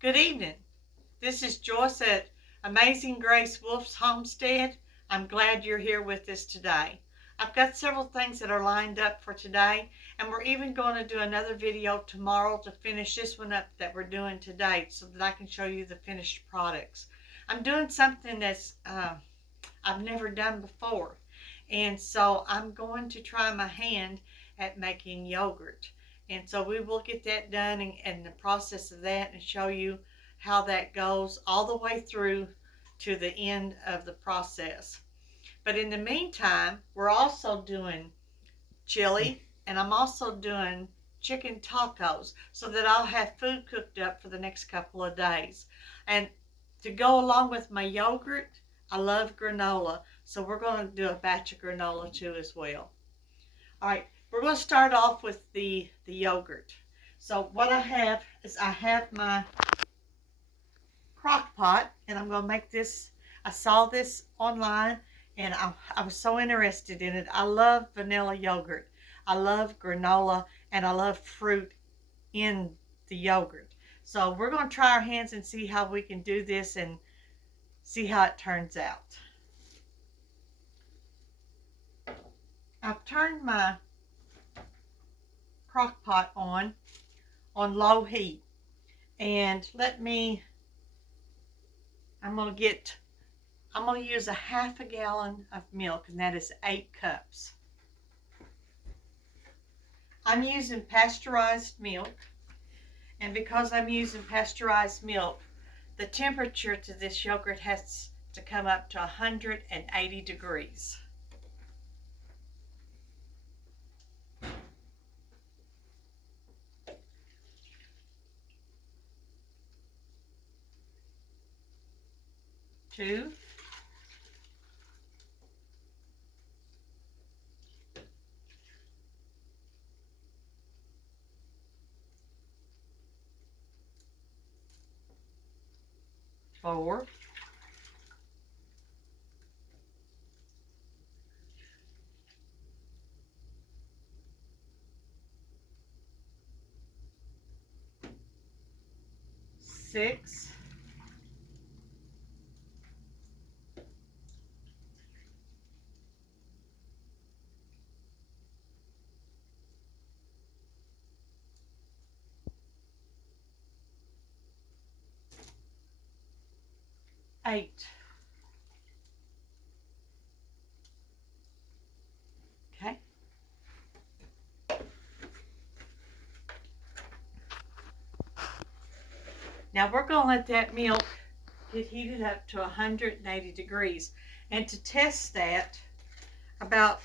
Good evening. This is Joyce at Amazing Grace Wolf's Homestead. I'm glad you're here with us today. I've got several things that are lined up for today, and we're even going to do another video tomorrow to finish this one up that we're doing today so that I can show you the finished products. I'm doing something that's I've never done before, and so I'm going to try my hand at making yogurt. And so we will get that done and the process of that and show you how that goes all the way through to the end of the process. But in the meantime, we're also doing chili, and I'm also doing chicken tacos so that I'll have food cooked up for the next couple of days. And to go along with my yogurt, I love granola, so we're going to do a batch of granola too as well. All right, we're going to start off with the yogurt. So what I have is I have my crock pot, and I'm going to make this. I saw this online, and I was so interested in it. I love vanilla yogurt. I love granola, and I love fruit in the yogurt. So we're going to try our hands and see how we can do this and see how it turns out. I've turned my crock pot on low heat, and I'm going to use a half a gallon of milk, and that is 8 cups. I'm using pasteurized milk, and because I'm using pasteurized milk, the temperature to this yogurt has to come up to 180 degrees. Two. 4. 6. 8. Okay. Now we're going to let that milk get heated up to 180 degrees. And to test that, about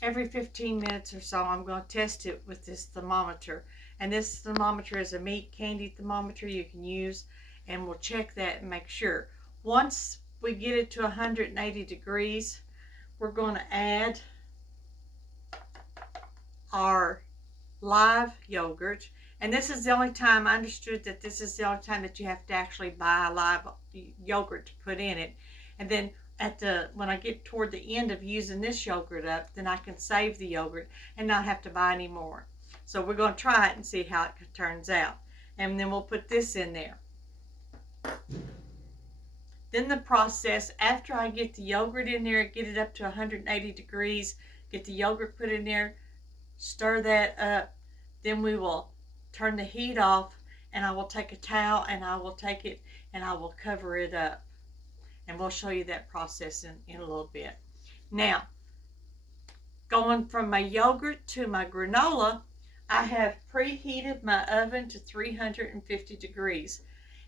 every 15 minutes or so, I'm going to test it with this thermometer. And this thermometer is a meat candy thermometer you can use, and we'll check that and make sure. Once we get it to 180 degrees, we're going to add our live yogurt. And this is the only time I understood that this is the only time that you have to actually buy a live yogurt to put in it. And then when I get toward the end of using this yogurt up, then I can save the yogurt and not have to buy any more. So we're going to try it and see how it turns out. And then we'll put this in there. Then the process, after I get the yogurt in there, get it up to 180 degrees, get the yogurt put in there, stir that up, then we will turn the heat off, and I will take a towel and I will take it and I will cover it up. And we'll show you that process in a little bit. Now, going from my yogurt to my granola, I have preheated my oven to 350 degrees.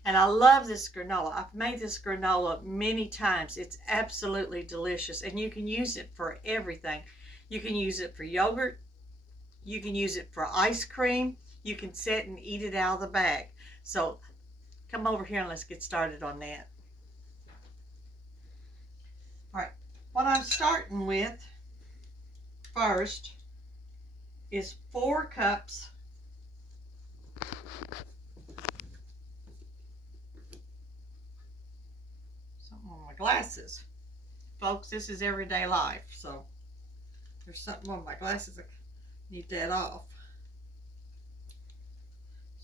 And I love this granola. I've made this granola many times. It's absolutely delicious. And you can use it for everything. You can use it for yogurt. You can use it for ice cream. You can sit and eat it out of the bag. So come over here and let's get started on that. All right, what I'm starting with first is 4 cups something on my glasses. Folks, this is everyday life, so there's something on my glasses. I need that off.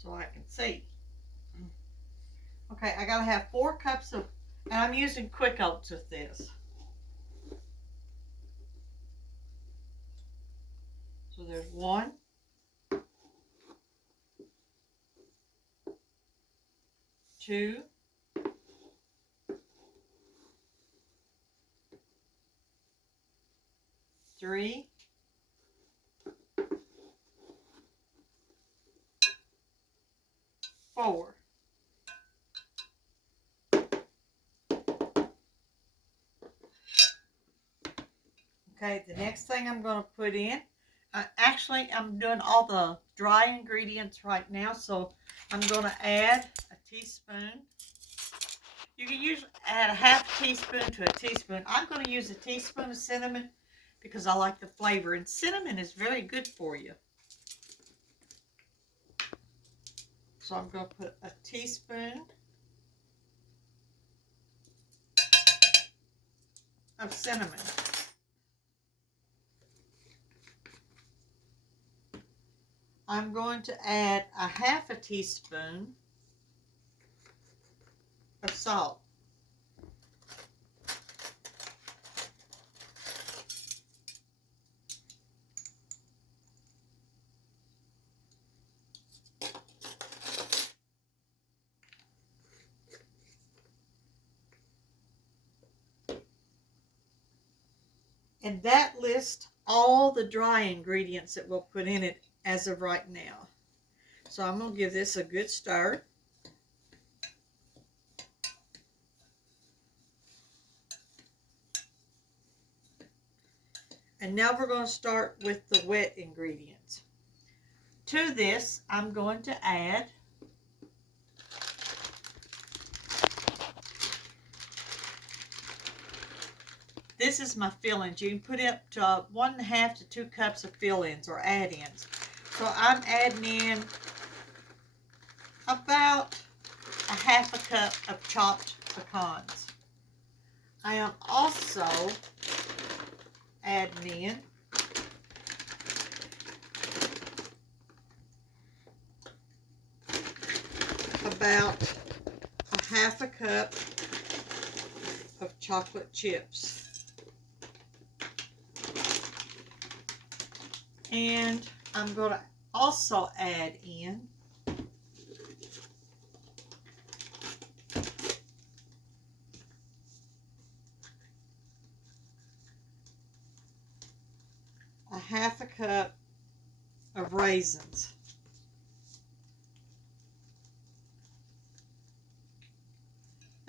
so I can see. Okay, I gotta have 4 cups of, and I'm using quick oats with this. So there's 1, 2, 3, 4. Okay, the next thing I'm going to put in, actually I'm doing all the dry ingredients right now, so I'm going to add a teaspoon. You can usually add a half teaspoon to a teaspoon. I'm going to use a teaspoon of cinnamon because I like the flavor, and cinnamon is very good for you. So I'm going to put a teaspoon of cinnamon. I'm going to add a half a teaspoon of salt. And that lists all the dry ingredients that we'll put in it as of right now. So I'm going to give this a good stir. And now we're going to start with the wet ingredients. To this, I'm going to add this is my fillings. You can put up to 1.5 to 2 cups of fill-ins or add-ins. So I'm adding in about a half a cup of chopped pecans. I am also adding in about a half a cup of chocolate chips. And I'm going to also add in a half a cup of raisins.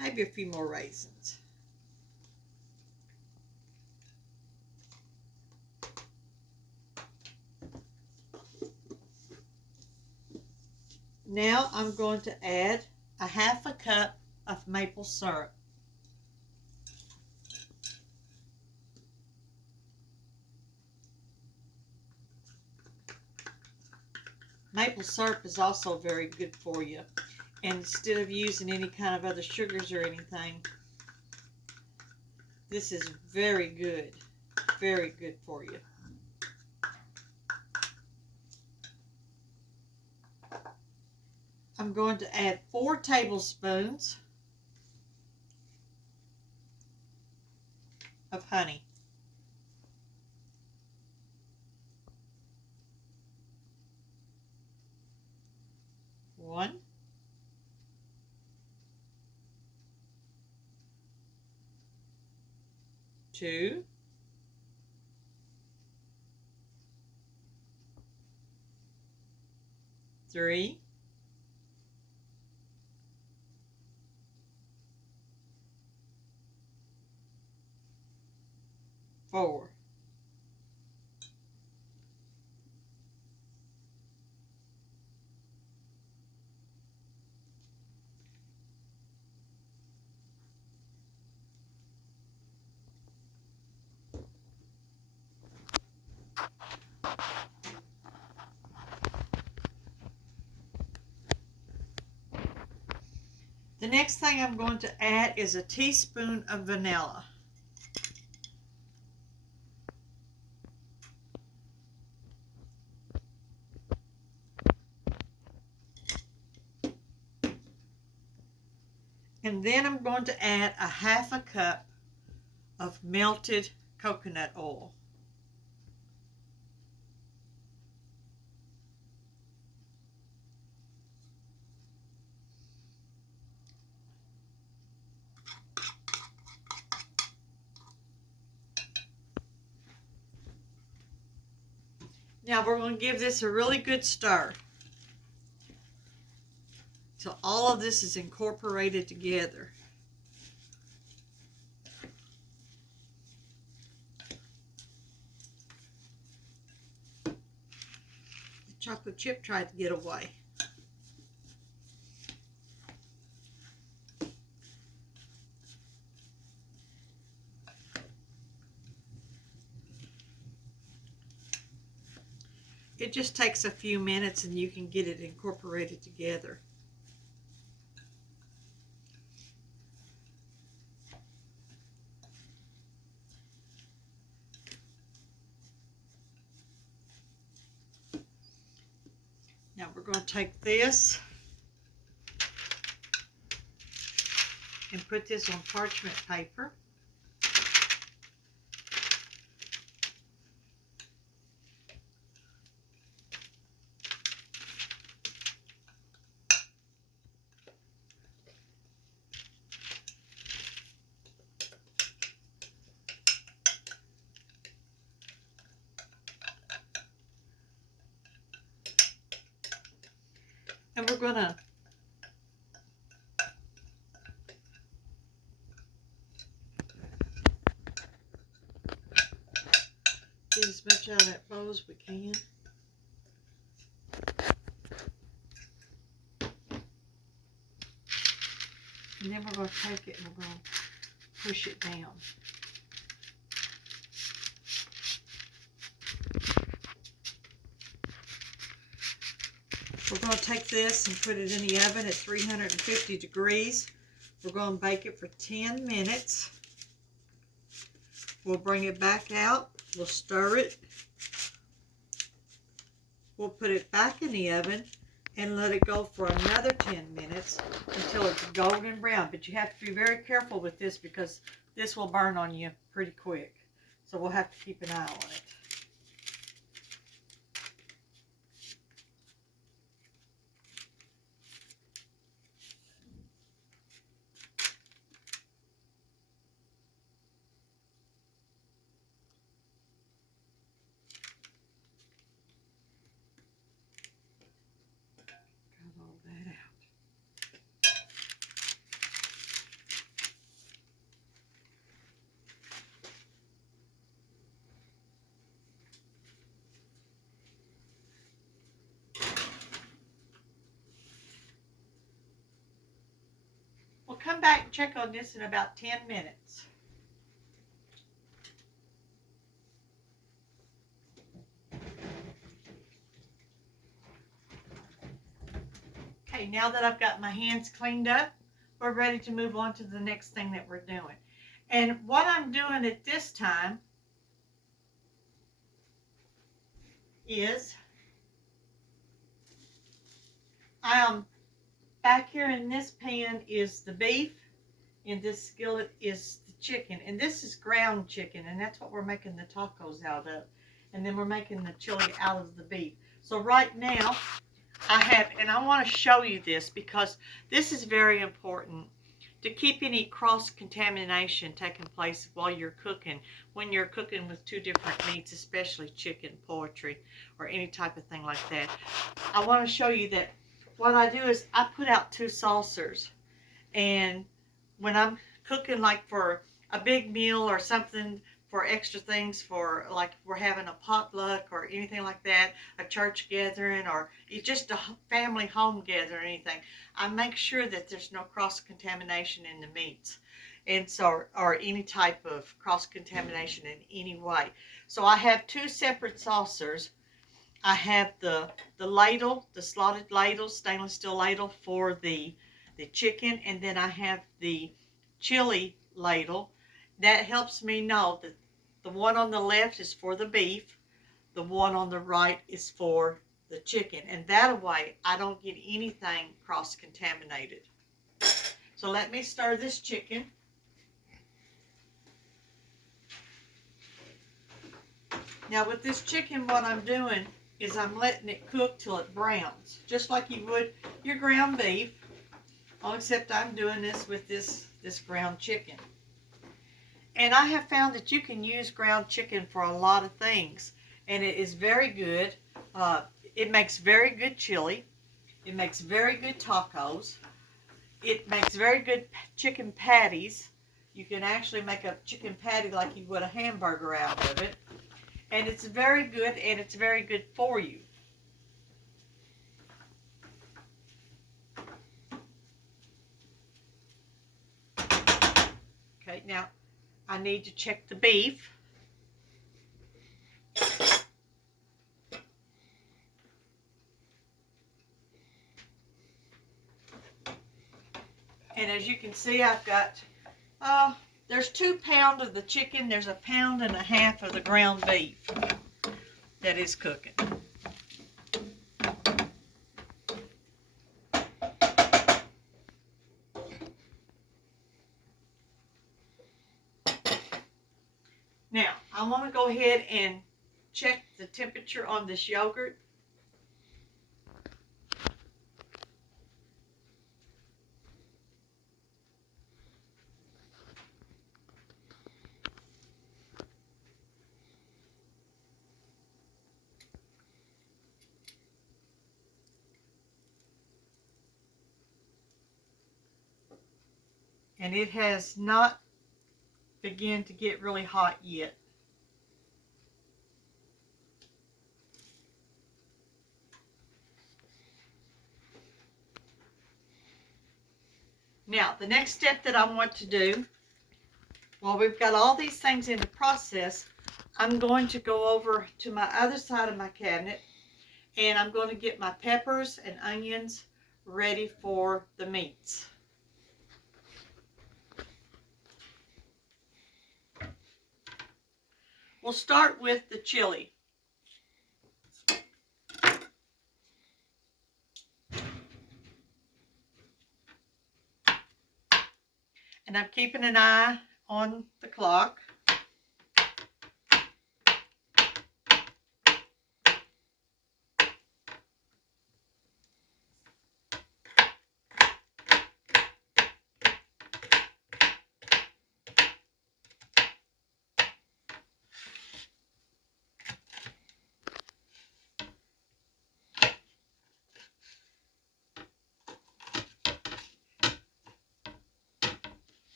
Maybe a few more raisins. Now I'm going to add a half a cup of maple syrup. Maple syrup is also very good for you. And instead of using any kind of other sugars or anything, this is very good for you. I'm going to add 4 tablespoons of honey. One, 2, 3, 4. The next thing I'm going to add is a teaspoon of vanilla. And then I'm going to add a half a cup of melted coconut oil. Now we're going to give this a really good stir till all of this is incorporated together. The chocolate chip tried to get away. It just takes a few minutes and you can get it incorporated together. Now we're going to take this and put this on parchment paper. And we're going to get as much out of that bowl as we can. And then we're going to take it and we're going to push it down. We're going to take this and put it in the oven at 350 degrees. We're going to bake it for 10 minutes. We'll bring it back out. We'll stir it. We'll put it back in the oven and let it go for another 10 minutes until it's golden brown. But you have to be very careful with this because this will burn on you pretty quick. So we'll have to keep an eye on it. We'll come back and check on this in about 10 minutes. Okay, now that I've got my hands cleaned up, we're ready to move on to the next thing that we're doing. And what I'm doing at this time is back here in this pan is the beef, in this skillet is the chicken, and this is ground chicken, and that's what we're making the tacos out of. And then we're making the chili out of the beef. So right now I have, and I want to show you this because this is very important to keep any cross-contamination taking place while you're cooking, when you're cooking with two different meats, especially chicken, poultry, or any type of thing like that. I want to show you that what I do is I put out 2 saucers, and when I'm cooking like for a big meal or something, for extra things, for like we're having a potluck or anything like that, a church gathering, or just a family home gathering or anything, I make sure that there's no cross-contamination in the meats, and so, or any type of cross-contamination in any way. So I have 2 separate saucers. I have the ladle, the slotted ladle, stainless steel ladle for the chicken, and then I have the chili ladle. That helps me know that the one on the left is for the beef, the one on the right is for the chicken, and that way I don't get anything cross-contaminated. So let me stir this chicken. Now with this chicken, what I'm doing is I'm letting it cook till it browns, just like you would your ground beef, except I'm doing this with this ground chicken. And I have found that you can use ground chicken for a lot of things, and it is very good. It makes very good chili. It makes very good tacos. It makes very good chicken patties. You can actually make a chicken patty like you would a hamburger out of it. And it's very good, and it's very good for you. Okay, now I need to check the beef. And as you can see, I've got, there's 2 pounds of the chicken. There's 1.5 pounds of the ground beef that is cooking. Now, I want to go ahead and check the temperature on this yogurt. And it has not begun to get really hot yet. Now, the next step that I want to do, while we've got all these things in the process, I'm going to go over to my other side of my cabinet, and I'm going to get my peppers and onions ready for the meats. We'll start with the chili. And I'm keeping an eye on the clock.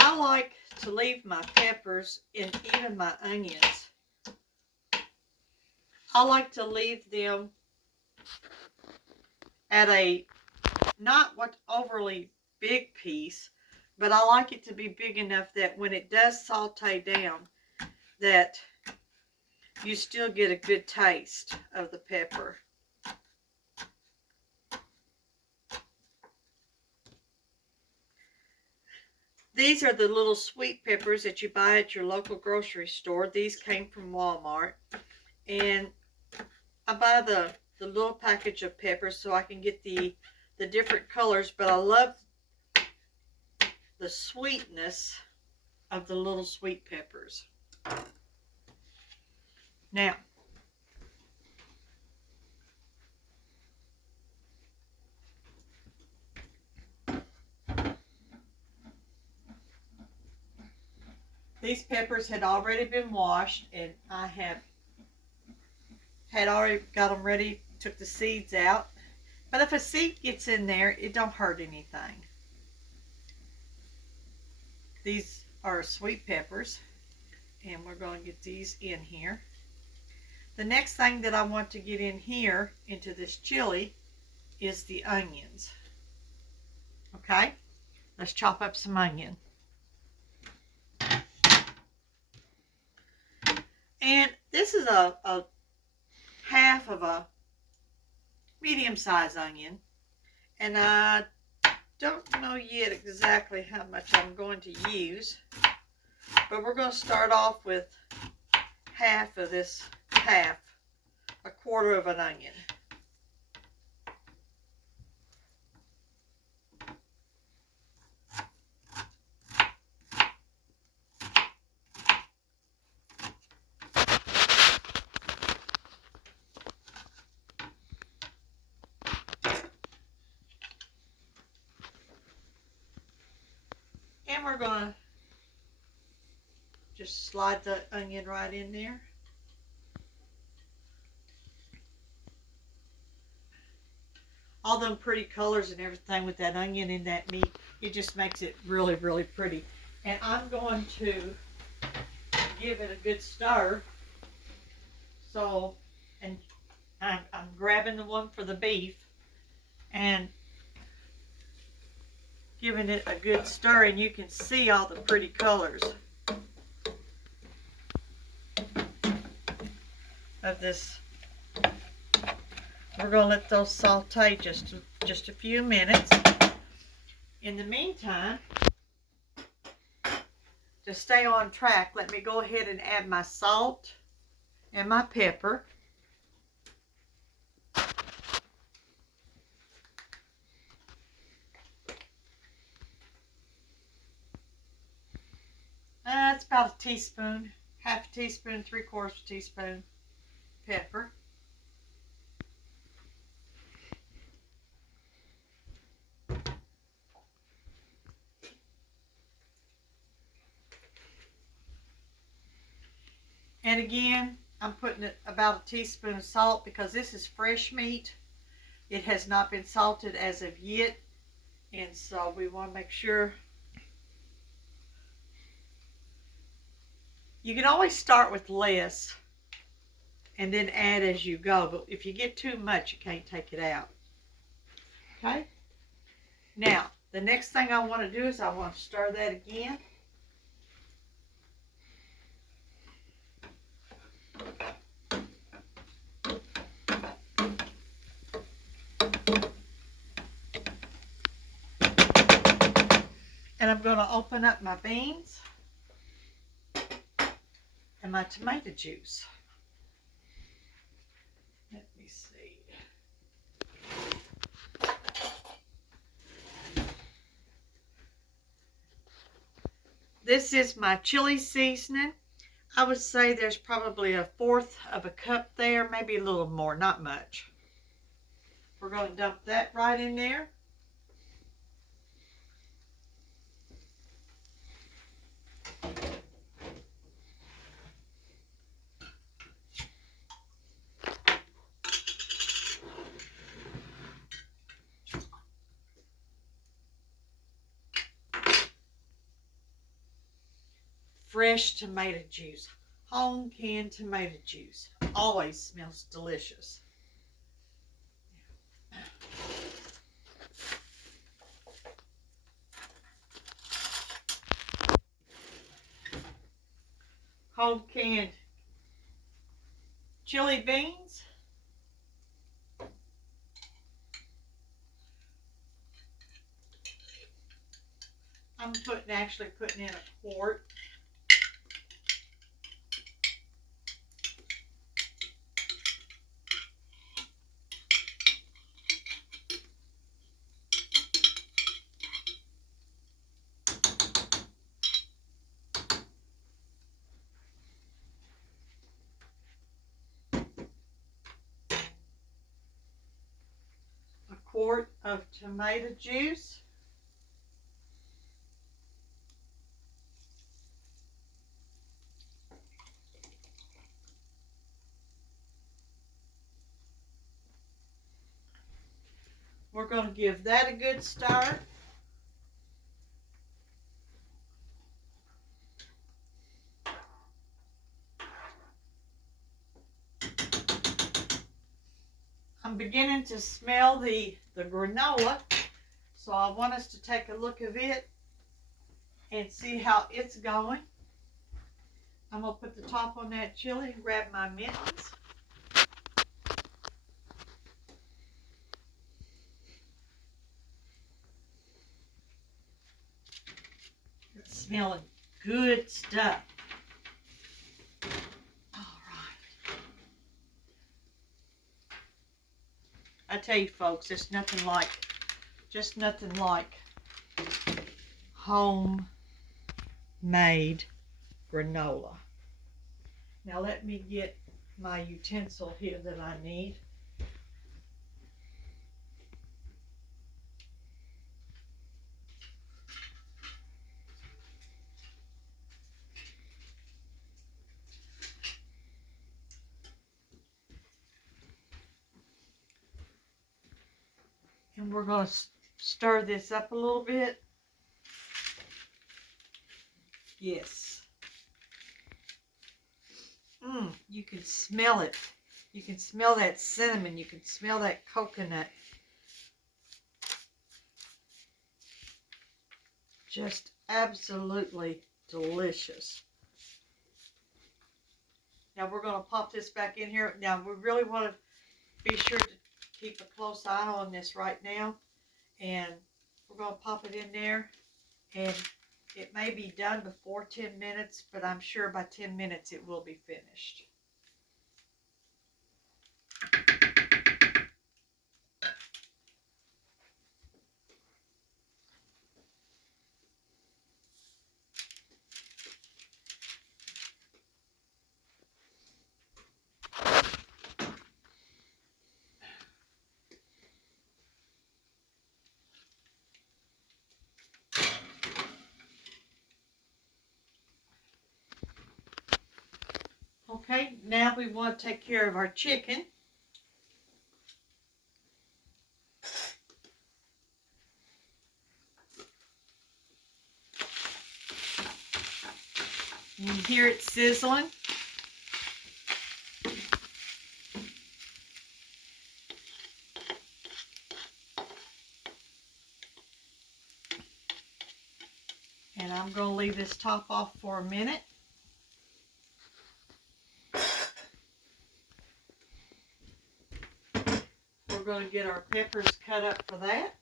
I like to leave my peppers and even my onions. I like to leave them at a not what overly big piece, but I like it to be big enough that when it does saute down, that you still get a good taste of the pepper. These are the little sweet peppers that you buy at your local grocery store. These came from Walmart. And I buy the little package of peppers so I can get the different colors, but I love the sweetness of the little sweet peppers. Now, these peppers had already been washed, and I had already got them ready, took the seeds out. But if a seed gets in there, it don't hurt anything. These are sweet peppers, and we're going to get these in here. The next thing that I want to get in here into this chili is the onions. Okay, let's chop up some onion. And this is a half of a medium-sized onion, and I don't know yet exactly how much I'm going to use, but we're going to start off with half of this half, a quarter of an onion. And we're going to just slide the onion right in there. All them pretty colors and everything with that onion and that meat, it just makes it really, really pretty. And I'm going to give it a good stir. So, and I'm grabbing the one for the beef and giving it a good stir, and you can see all the pretty colors of this. We're going to let those saute just a few minutes. In the meantime, to stay on track, let me go ahead and add my salt and my pepper. It's about a teaspoon, half a teaspoon, 3/4 teaspoon pepper. And again, I'm putting about a teaspoon of salt because this is fresh meat. It has not been salted as of yet, and so we want to make sure. You can always start with less and then add as you go, but if you get too much, you can't take it out. Okay? Now, the next thing I want to do is I want to stir that again. And I'm going to open up my beans and my tomato juice. Let me see. This is my chili seasoning. I would say there's probably 1/4 of a cup there, maybe a little more, not much. We're going to dump that right in there. Fresh tomato juice, home canned tomato juice, always smells delicious. Home canned chili beans. I'm actually putting in a quart. A quart of tomato juice. We're going to give that a good stir. I'm beginning to smell the granola, so I want us to take a look of it and see how it's going. I'm going to put the top on that chili and grab my mittens. It's smelling good stuff. All I tell you folks, it's nothing like, just nothing like homemade granola. Now let me get my utensil here that I need. And we're going to stir this up a little bit. Yes. You can smell it. You can smell that cinnamon. You can smell that coconut. Just absolutely delicious. Now we're going to pop this back in here. Now we really want to be sure to keep a close eye on this right now. And we're going to pop it in there. And it may be done before 10 minutes, but I'm sure by 10 minutes it will be finished. Okay, now we want to take care of our chicken. You can hear it sizzling. And I'm going to leave this top off for a minute. We're going to get our peppers cut up for that.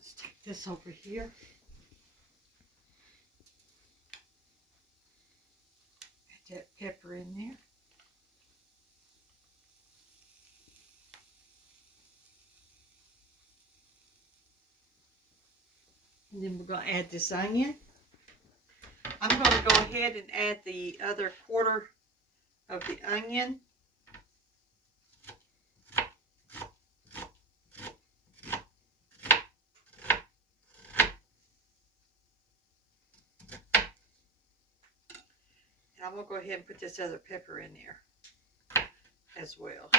Let's take this over here. Add that pepper in there. And then we're going to add this onion. I'm going to go ahead and add the other quarter of the onion. And I'm going to go ahead and put this other pepper in there as well.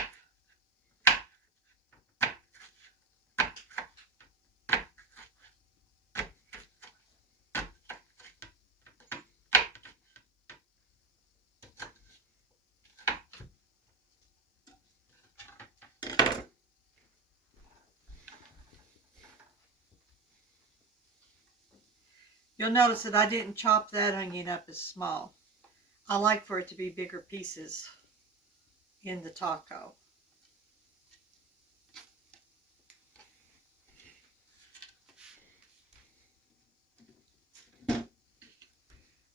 You'll notice that I didn't chop that onion up as small. I like for it to be bigger pieces in the taco.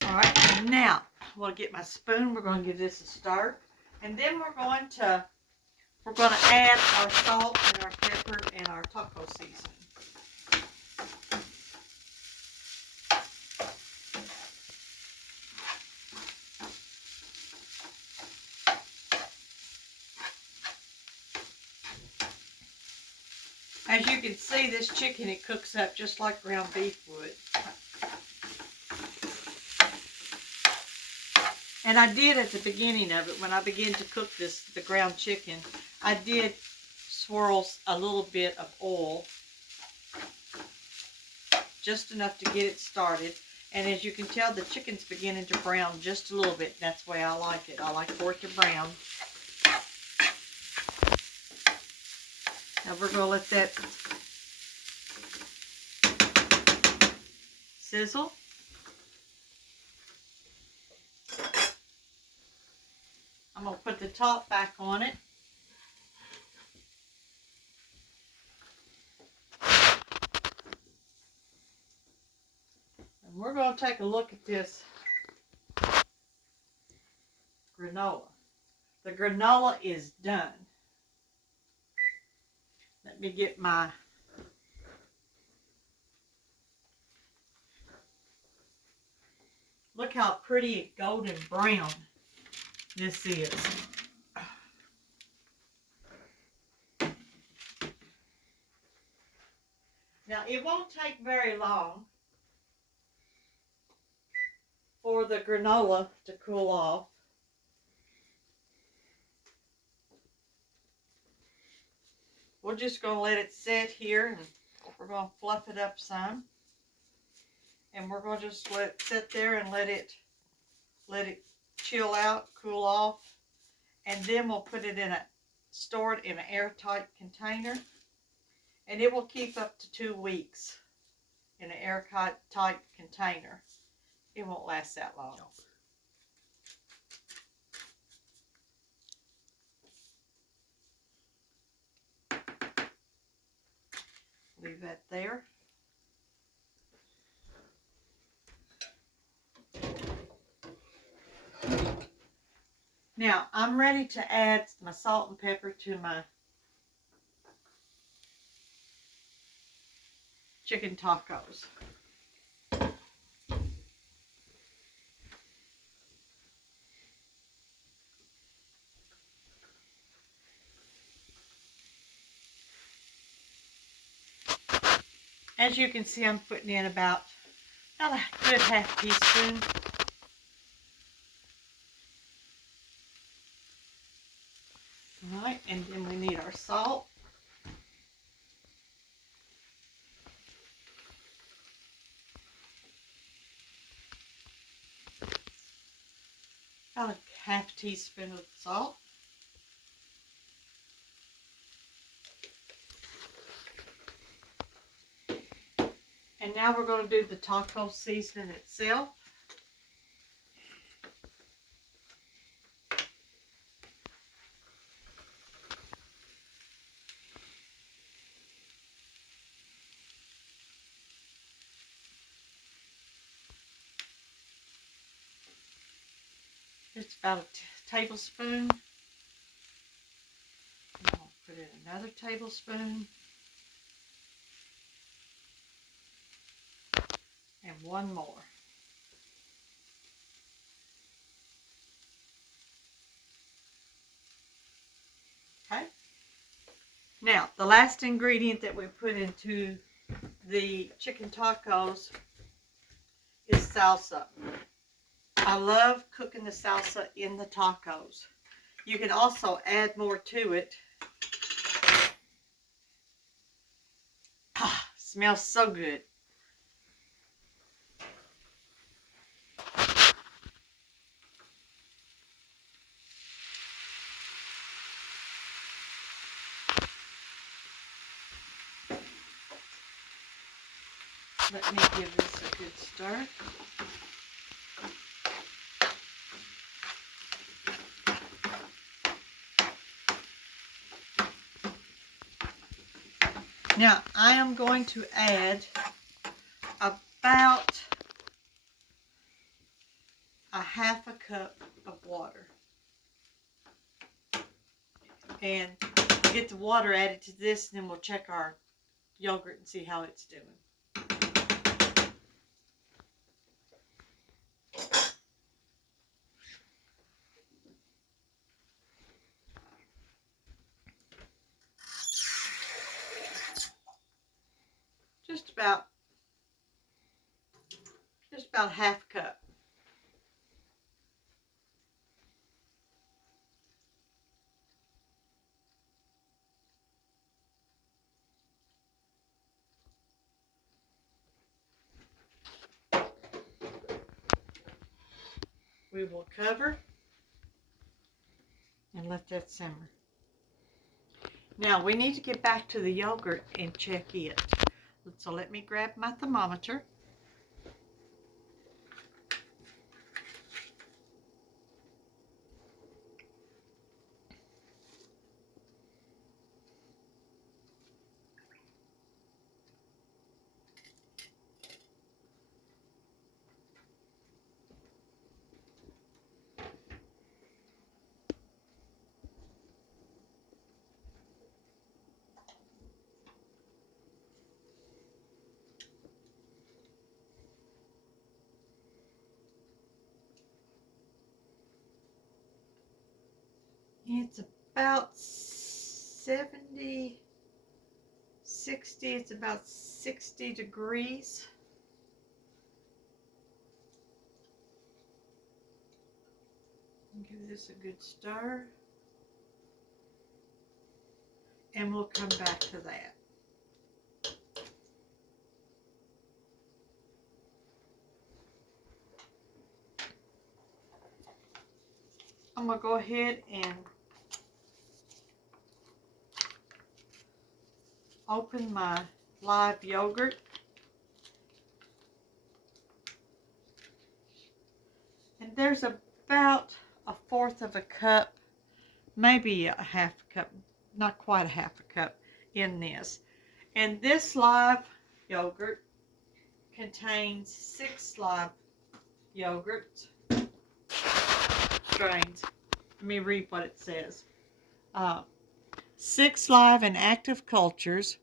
Alright, now we'll get my spoon. We're going to give this a stir. And then we're going to add our salt and our pepper and our taco seasoning. As you can see, this chicken, it cooks up just like ground beef would. And I did at the beginning of it, when I began to cook the ground chicken, I did swirl a little bit of oil, just enough to get it started. And as you can tell, the chicken's beginning to brown just a little bit. That's the way I like it. I like for it to brown. Now we're going to let that sizzle. I'm going to put the top back on it. And we're going to take a look at this granola. The granola is done. Let me get my look how pretty golden brown this is. Now it won't take very long for the granola to cool off. We're just going to let it sit here, and we're going to fluff it up some. And we're going to just let it sit there and let it chill out, cool off. And then we'll put it store it in an airtight container. And it will keep up to 2 weeks in an airtight container. It won't last that long. Leave that there. Now, I'm ready to add my salt and pepper to my chicken tacos. As you can see, I'm putting in about a good half teaspoon. All right, and then we need our salt. About a half teaspoon of salt. And now we're going to do the taco seasoning itself. Just about a tablespoon. I'll put in another tablespoon. And one more. Okay. Now, the last ingredient that we put into the chicken tacos is salsa. I love cooking the salsa in the tacos. You can also add more to it. Ah, smells so good. Let me give this a good stir. Now, I am going to add about a half a cup of water. And get the water added to this, and then we'll check our yogurt and see how it's doing. just about half a cup. We will cover and let that simmer. Now we need to get back to the yogurt and check it. So let me grab my thermometer. It's about 70, 60, it's about 60 degrees. Give this a good stir. And we'll come back to that. I'm going to go ahead and open my live yogurt. And there's about a fourth of a cup, maybe a half a cup, not quite a half a cup in this. And this live yogurt contains 6 live yogurt strains. Let me read what it says. 6 live and active cultures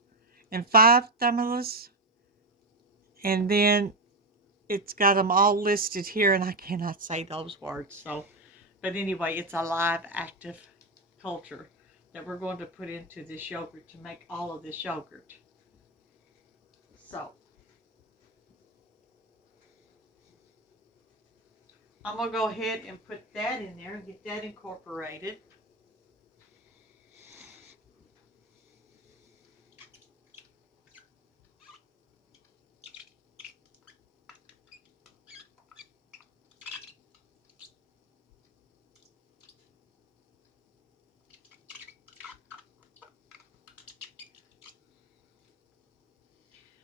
and 5 thymulus, and then it's got them all listed here, and I cannot say those words. So, but anyway, it's a live active culture that we're going to put into this yogurt to make all of this yogurt. So, I'm going to go ahead and put that in there and get that incorporated.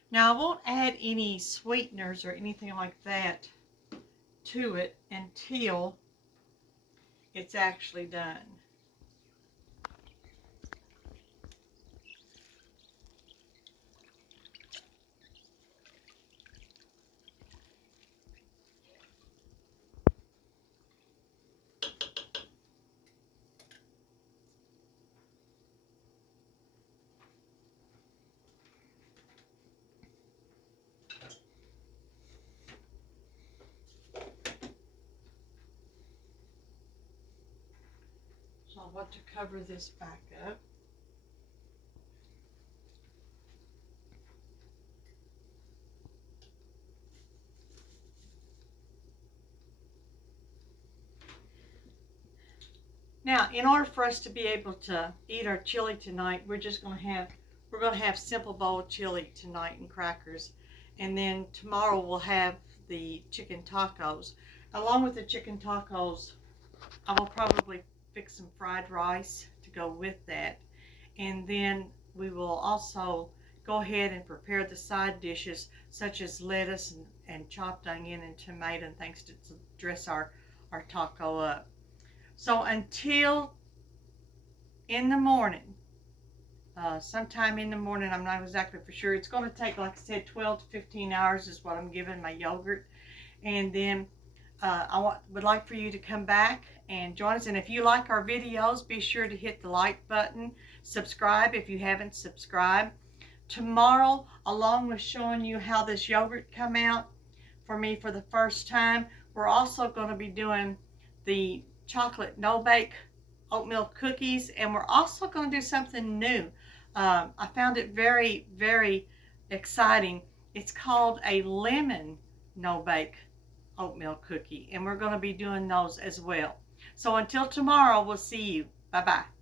Now, I won't add any sweeteners or anything like that to it until it's actually done. So I want to cover this back up. Now, in order for us to be able to eat our chili tonight, we're going to have simple bowl chili tonight and crackers, and then tomorrow we'll have the chicken tacos. Along with the chicken tacos, I will probably fix some fried rice to go with that, and then we will also go ahead and prepare the side dishes such as lettuce and chopped onion and tomato and things to dress our taco up. So until in the morning, sometime in the morning, I'm not exactly for sure. It's going to take, like I said, 12 to 15 hours is what I'm giving my yogurt. And then would like for you to come back and join us. And if you like our videos, be sure to hit the like button. Subscribe if you haven't subscribed. Tomorrow, along with showing you how this yogurt come out for me for the first time, we're also going to be doing the chocolate no-bake oatmeal cookies, and we're also going to do something new. I found it very, very exciting. It's called a lemon no-bake oatmeal cookie, and we're going to be doing those as well. So until tomorrow, we'll see you. Bye-bye.